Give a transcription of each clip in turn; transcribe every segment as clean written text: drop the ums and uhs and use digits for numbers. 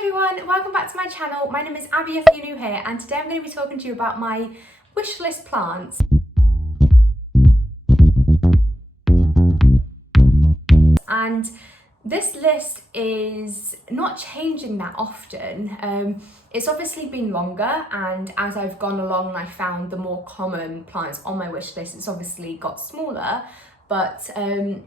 Hi everyone, welcome back to my channel. My name is Abby if you're new here, and today I'm going to be talking to you about my wish list plants. And this list is not changing that often. It's obviously been longer, and as I've gone along and I found the more common plants on my wish list, it's obviously got smaller, but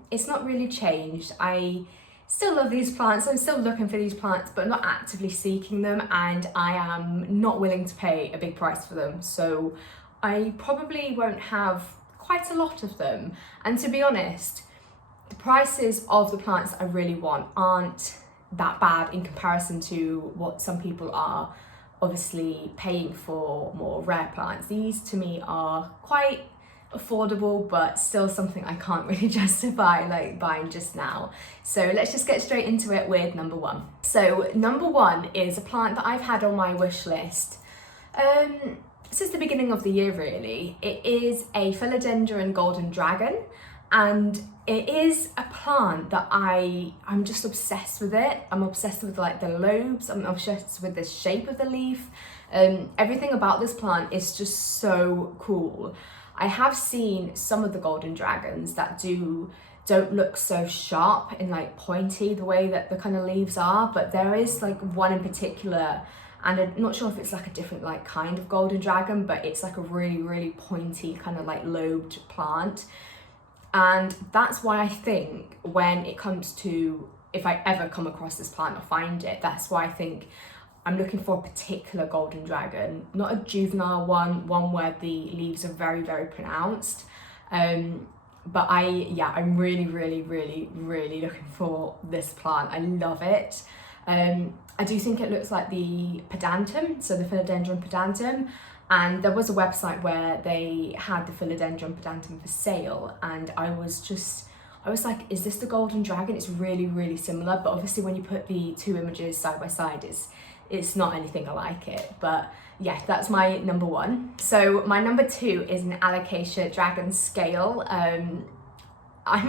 it's not really changed. I still love these plants, I'm still looking for these plants, but I'm not actively seeking them, and I am not willing to pay a big price for them. So I probably won't have quite a lot of them. And to be honest, the prices of the plants I really want aren't that bad in comparison to what some people are obviously paying for more rare plants. These to me are quite affordable, but still something I can't really justify like buying just now. So let's just get straight into it with number one. So number one is a plant that I've had on my wish list since the beginning of the year really. It is a Philodendron golden dragon, and it is a plant that I'm just obsessed with it. I'm obsessed with like the lobes, I'm obsessed with the shape of the leaf. Everything about this plant is just so cool. I have seen some of the golden dragons that don't look so sharp and like pointy the way that the kind of leaves are, but there is like one in particular, and I'm not sure if it's like a different like kind of golden dragon, but it's like a really pointy kind of like lobed plant. And that's why I think when it comes to, if I ever come across this plant or find it, that's why I think I'm looking for a particular golden dragon, not a juvenile one where the leaves are very pronounced. But I'm really looking for this plant. I love it. I do think it looks like the pedantum, so the Philodendron pedantum. And there was a website where they had the Philodendron pedantum for sale, and I was like, is this the golden dragon? It's really similar, but obviously when you put the two images side by side, it's not anything like it. But yeah, that's my number one. So my number two is an Alocasia dragon scale. I'm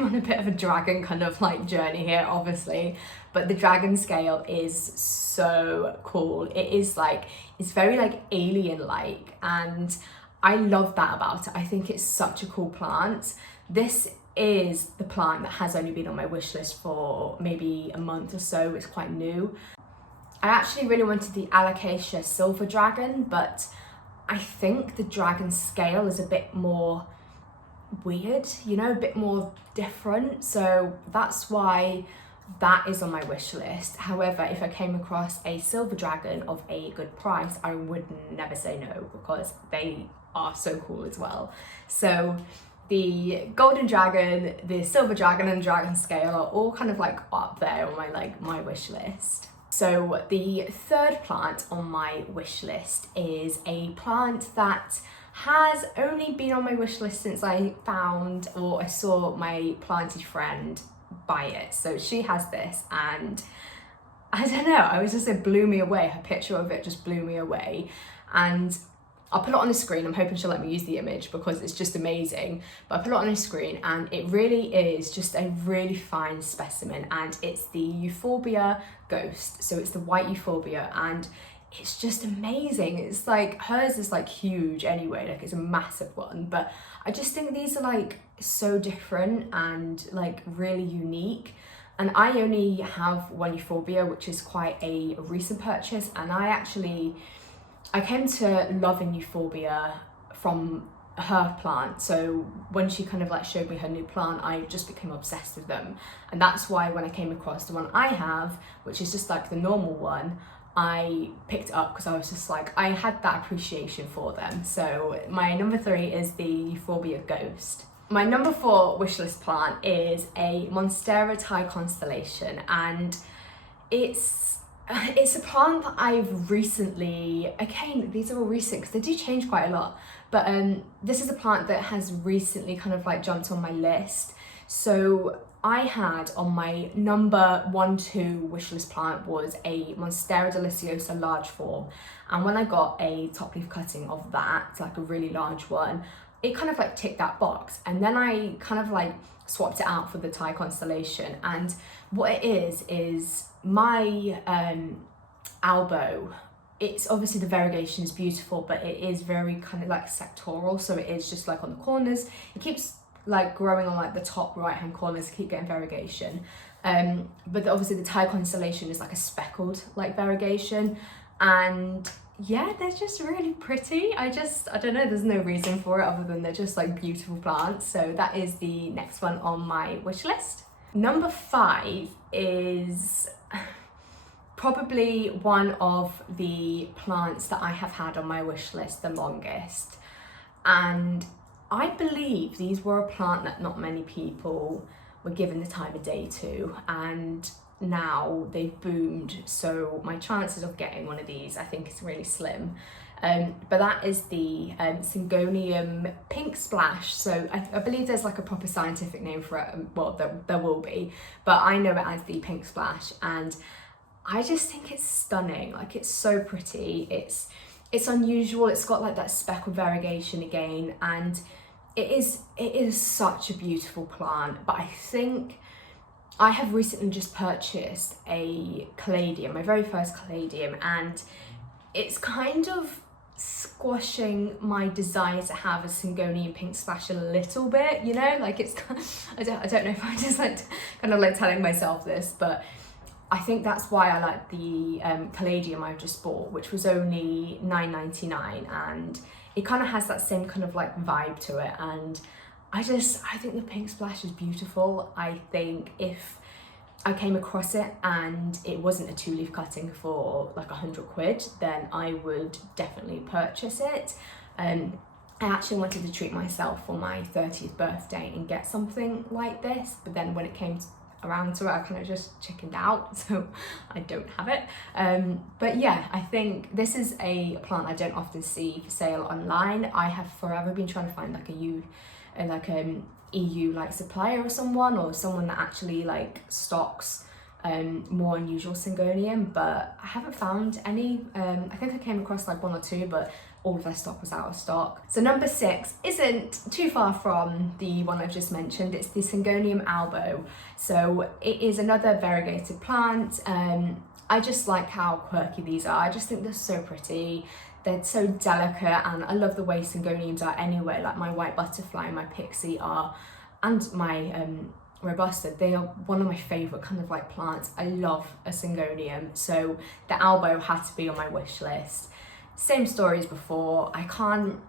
on a bit of a dragon kind of like journey here, obviously, but the dragon scale is so cool. It is like, it's very like alien-like, and I love that about it. I think it's such a cool plant. This is the plant that has only been on my wish list for maybe a month or so. It's quite new. I actually really wanted the Alocasia silver dragon, but I think the dragon scale is a bit more weird, you know, a bit more different. So that's why that is on my wish list. However, if I came across a silver dragon of a good price, I would never say no, because they are so cool as well. So the golden dragon, the silver dragon, and dragon scale are all kind of like up there on my wish list. So the third plant on my wish list is a plant that has only been on my wish list since I found, or I saw my planty friend buy it. So she has this, and I don't know, it blew me away. Her picture of it just blew me away, and I'll put it on the screen. I'm hoping she'll let me use the image because it's just amazing. But I put it on the screen, and it really is just a really fine specimen, and it's the Euphorbia Ghost. So it's the white Euphorbia, and it's just amazing. It's like, hers is like huge anyway, like it's a massive one, but I just think these are like so different and like really unique. And I only have one Euphorbia, which is quite a recent purchase, and I came to loving Euphorbia from her plant. So when she kind of like showed me her new plant, I just became obsessed with them. And that's why when I came across the one I have, which is just like the normal one, I picked it up because I was just like, I had that appreciation for them. So my number three is the Euphorbia Ghost. My number four wishlist plant is a Monstera Thai constellation, and it's a plant that I've recently, again, these are all recent because they do change quite a lot, but this is a plant that has recently kind of like jumped on my list. So I had on my number 1-2 wishlist plant was a Monstera deliciosa large form, and when I got a top leaf cutting of that, like a really large one, it kind of like ticked that box, and then I kind of like swapped it out for the Thai constellation. And what it is my albo, it's obviously the variegation is beautiful, but it is very kind of like sectoral, so it is just like on the corners. It keeps like growing on like the top right hand corners, keep getting variegation. But obviously the Thai constellation is like a speckled like variegation, and yeah, they're just really pretty. I don't know, there's no reason for it other than they're just like beautiful plants. So that is the next one on my wish list. Number 5 is probably one of the plants that I have had on my wish list the longest, and I believe these were a plant that not many people were given the time of day to, and now they've boomed, so my chances of getting one of these I think is really slim. But that is the Syngonium pink splash. So I believe there's like a proper scientific name for it, well there will be, but I know it as the pink splash, and I just think it's stunning. Like, it's so pretty, it's unusual, it's got like that speckled variegation again, and it is such a beautiful plant. But I think I have recently just purchased a caladium, my very first caladium, and it's kind of squashing my desire to have a Syngonium pink splash a little bit, you know, like it's I don't know if I'm just like kind of like telling myself this, but I think that's why I like the caladium I've just bought, which was only $9.99, and it kind of has that same kind of like vibe to it. And I think the pink splash is beautiful. I think if I came across it and it wasn't a 2-leaf cutting for like 100 quid, then I would definitely purchase it. I actually wanted to treat myself for my 30th birthday and get something like this, but then when it came around to it, I kind of just chickened out, so I don't have it. But yeah, I think this is a plant I don't often see for sale online. I have forever been trying to find like EU like supplier or someone that actually like stocks more unusual Syngonium, but I haven't found any. I think I came across like 1 or 2, but all of their stock was out of stock. So number 6 isn't too far from the one I've just mentioned. It's the Syngonium albo. So it is another variegated plant. I just like how quirky these are. I just think they're so pretty. They're so delicate, and I love the way Syngoniums are anyway. Like my white butterfly and my pixie are, and my robusta, they are one of my favourite kind of like plants. I love a Syngonium, so the albo had to be on my wish list. Same story as before. I can't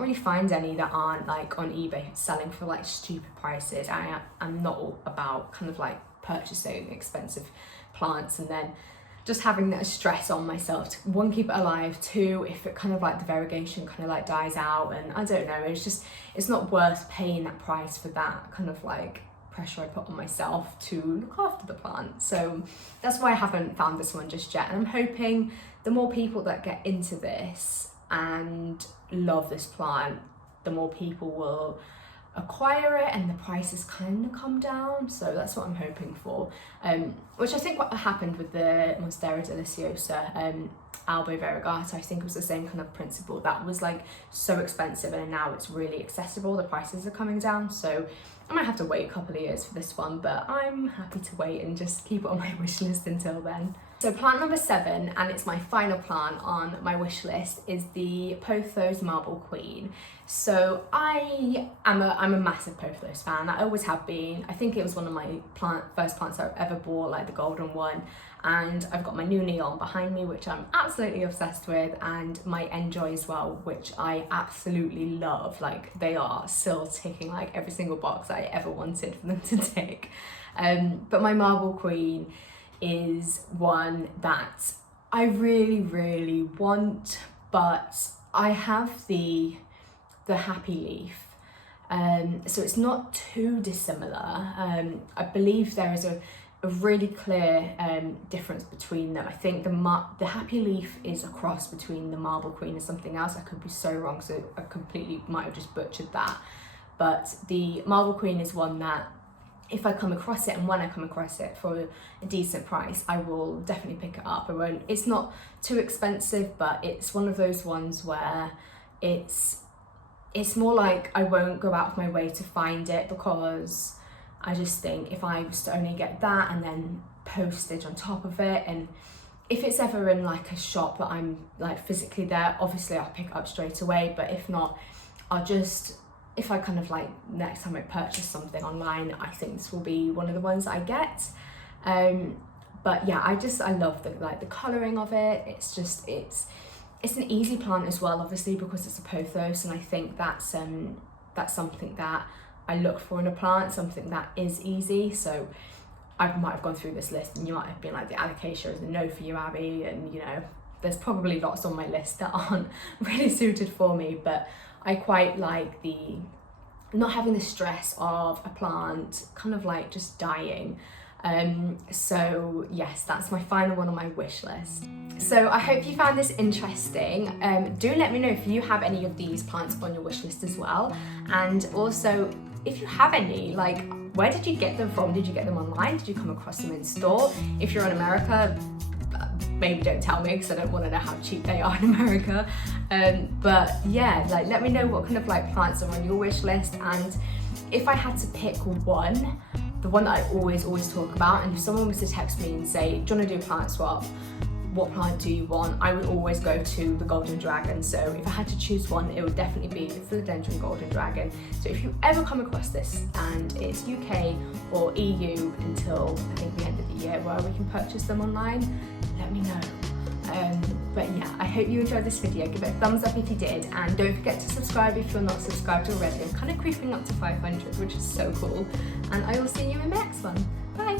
really find any that aren't like on eBay selling for like stupid prices. I'm not all about kind of like purchasing expensive plants and then just having that stress on myself to, 1, keep it alive, 2, if it kind of like the variegation kind of like dies out, and I don't know, it's not worth paying that price for that kind of like pressure I put on myself to look after the plant. So that's why I haven't found this one just yet, and I'm hoping the more people that get into this and love this plant, the more people will acquire it and the prices kind of come down. So that's what I'm hoping for, which I think what happened with the Monstera deliciosa albo variegata, I think it was the same kind of principle. That was like so expensive, and now it's really accessible, the prices are coming down. So I might have to wait a couple of years for this one, but I'm happy to wait and just keep it on my wish list until then. So plant number 7, and it's my final plant on my wish list, is the Pothos Marble Queen. So I'm a massive Pothos fan. I always have been. I think it was one of my first plants I've ever bought, like the golden one. And I've got my new neon behind me, which I'm absolutely obsessed with, and my Enjoy as well, which I absolutely love. Like, they are still ticking like every single box I ever wanted for them to tick. But my Marble Queen is one that I really, really want, but I have the Happy Leaf. So it's not too dissimilar. I believe there is a really clear difference between them. I think the Happy Leaf is a cross between the Marble Queen and something else. I could be so wrong, so I completely might have just butchered that. But the Marble Queen is one that, if I come across it, and when I come across it for a decent price, I will definitely pick it up. It's not too expensive, but it's one of those ones where it's more like I won't go out of my way to find it, because I just think if I was to only get that and then postage on top of it, and if it's ever in like a shop that I'm like physically there, obviously I'll pick it up straight away, but if not, I'll just, if I kind of like next time I purchase something online, I think this will be one of the ones I get. But yeah, I love the colouring of it. It's just, it's an easy plant as well, obviously, because it's a pothos, and I think that's something that I look for in a plant, something that is easy. So I might have gone through this list and you might have been like, the Alocasia is a no for you, Abby, and you know, there's probably lots on my list that aren't really suited for me, but I quite like the not having the stress of a plant kind of like just dying. So yes, that's my final one on my wish list. So I hope you found this interesting. Do let me know if you have any of these plants on your wish list as well, and also if you have any, like, where did you get them from? Did you get them online? Did you come across them in store? If you're in America, maybe don't tell me, because I don't want to know how cheap they are in America. But yeah, like, let me know what kind of like plants are on your wish list, and if I had to pick one, the one that I always talk about, and if someone was to text me and say, do you want to do a plant swap? What plant do you want? I would always go to the golden dragon. So if I had to choose one, it would definitely be the Philodendron golden dragon. So if you ever come across this, and it's UK or EU until I think the end of the year where we can purchase them online, let me know. But yeah, I hope you enjoyed this video. Give it a thumbs up if you did, and don't forget to subscribe if you're not subscribed already. I'm kind of creeping up to 500, which is so cool, and I will see you in the next one. Bye!